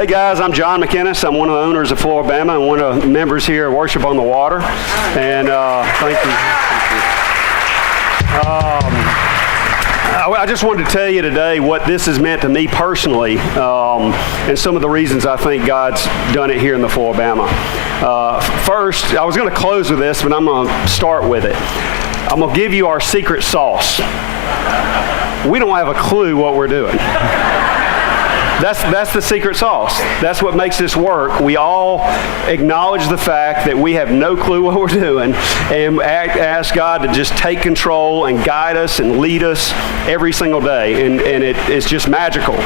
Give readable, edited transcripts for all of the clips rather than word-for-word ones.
Hey guys, I'm John McInnis. I'm one of the owners of Flora-Bama and one of the members here at Worship on the Water. And thank you. I just wanted to tell you today what this has meant to me personally, and some of the reasons I think God's done it here in the Flora-Bama. First, I was going to close with this, but I'm going to start with it. I'm going to give you our secret sauce. We don't have a clue what we're doing. That's the secret sauce. That's what makes this work. We all acknowledge the fact that we have no clue what we're doing and ask God to just take control and guide us and lead us every single day. And it's just magical.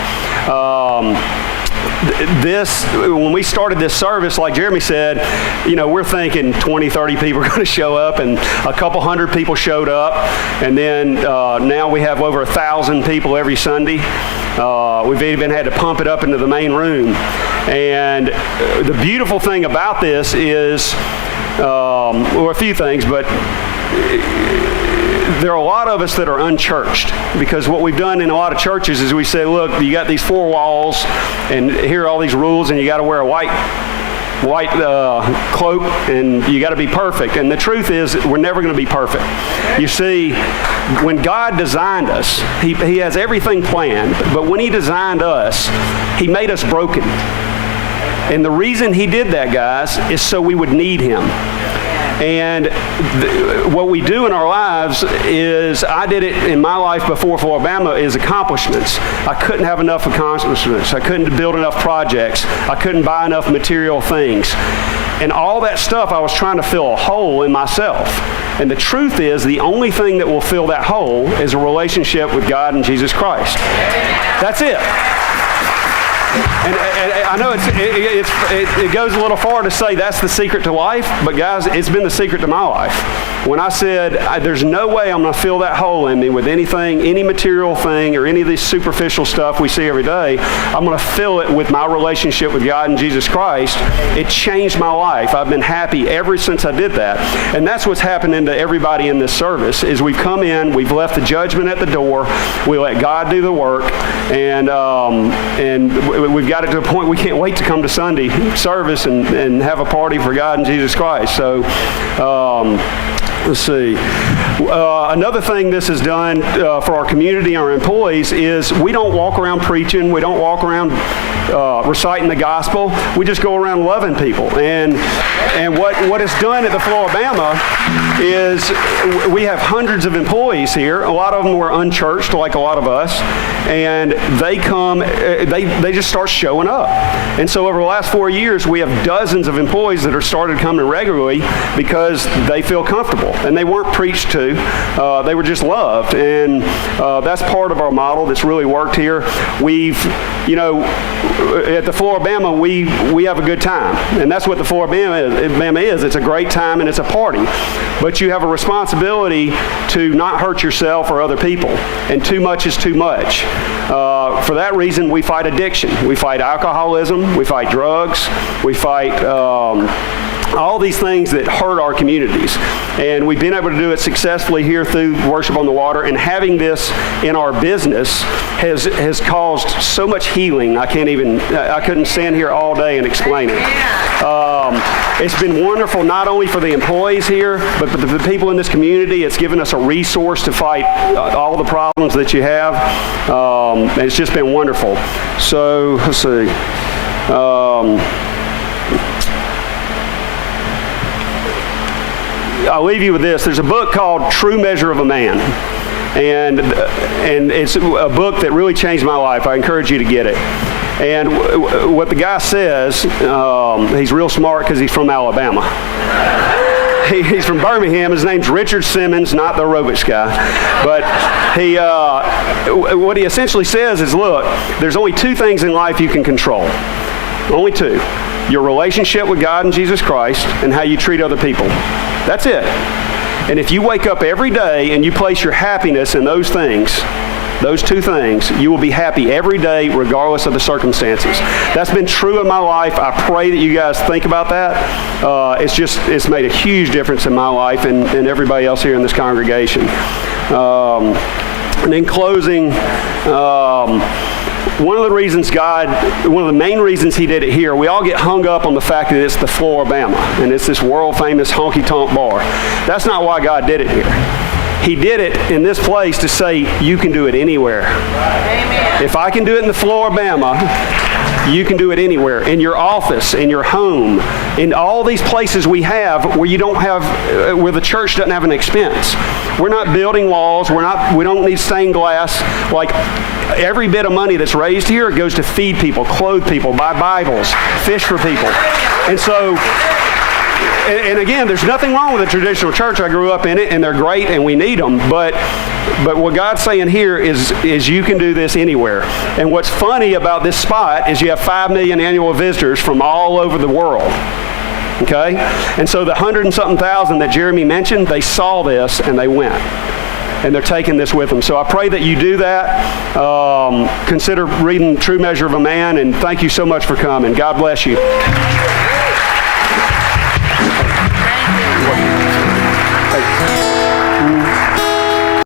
When we started this service, like Jeremy said, we're thinking 20, 30 people are going to show up, and a couple hundred people showed up, and then now we have over 1,000 people every Sunday. We've even had to pump it up into the main room. And the beautiful thing about this is, a few things, but there are a lot of us that are unchurched, because what we've done in a lot of churches is we say, look, you got these four walls, and here are all these rules, and you got to wear a white cloak, and you got to be perfect. And the truth is, we're never going to be perfect. You see, when God designed us, He has everything planned, but when He designed us, He made us broken. And the reason He did that, guys, is so we would need Him. And what we do in our lives is, I did it in my life before Flora-Bama, is accomplishments. I couldn't have enough accomplishments. I couldn't build enough projects. I couldn't buy enough material things. And all that stuff, I was trying to fill a hole in myself. And the truth is, the only thing that will fill that hole is a relationship with God and Jesus Christ. That's it. And I know it goes a little far to say that's the secret to life, but guys, it's been the secret to my life. When I said, there's no way I'm going to fill that hole in me with anything, any material thing, or any of this superficial stuff we see every day, I'm going to fill it with my relationship with God and Jesus Christ. It changed my life. I've been happy ever since I did that. And that's what's happening to everybody in this service, is we've come in, we've left the judgment at the door, we let God do the work, and we've got it to a point we can't wait to come to Sunday service and have a party for God and Jesus Christ. So, let's see. Another thing this has done for our community, our employees, is we don't walk around preaching. We don't walk around reciting the gospel. We just go around loving people. And what it's done at the Flora-Bama is we have hundreds of employees here. A lot of them were unchurched, like a lot of us. And they come, they just start showing up. And so over the last 4 years, we have dozens of employees that are started coming regularly because they feel comfortable. And they weren't preached to. They were just loved. And that's part of our model that's really worked here. We've, at the Flora-Bama, we have a good time. And that's what the Flora-Bama is. It's a great time and it's a party. But you have a responsibility to not hurt yourself or other people. And too much is too much. For that reason, we fight addiction. We fight alcoholism. We fight drugs. We fight all these things that hurt our communities. And we've been able to do it successfully here through Worship on the Water. And having this in our business has caused so much healing. I couldn't stand here all day and explain it. It's been wonderful not only for the employees here, but for the people in this community. It's given us a resource to fight all the problems that you have. And it's just been wonderful. So, let's see. I'll leave you with this. There's a book called True Measure of a Man. And it's a book that really changed my life. I encourage you to get it. And what the guy says, he's real smart because he's from Alabama. He's from Birmingham. His name's Richard Simmons, not the aerobics guy. But what he essentially says is, look, there's only two things in life you can control. Only two. Your relationship with God and Jesus Christ, and how you treat other people. That's it. And if you wake up every day and you place your happiness in those things, those two things, you will be happy every day regardless of the circumstances. That's been true in my life. I pray that you guys think about that. It's made a huge difference in my life and everybody else here in this congregation. And in closing, one of the main reasons he did it here, we all get hung up on the fact that it's the Flora-Bama, and it's this world-famous honky-tonk bar. That's not why God did it here. He did it in this place to say, you can do it anywhere. Amen. If I can do it in the Flora-Bama, you can do it anywhere. In your office, in your home, in all these places we have where where the church doesn't have an expense. We're not building walls. We don't need stained glass. Like, every bit of money that's raised here goes to feed people, clothe people, buy Bibles, fish for people. And so, and again, there's nothing wrong with a traditional church. I grew up in it, and they're great, and we need them. But what God's saying here is you can do this anywhere. And what's funny about this spot is you have 5 million annual visitors from all over the world. Okay? And so the 100 and something thousand that Jeremy mentioned, they saw this and they went. And they're taking this with them. So I pray that you do that. Consider reading True Measure of a Man, and thank you so much for coming. God bless you.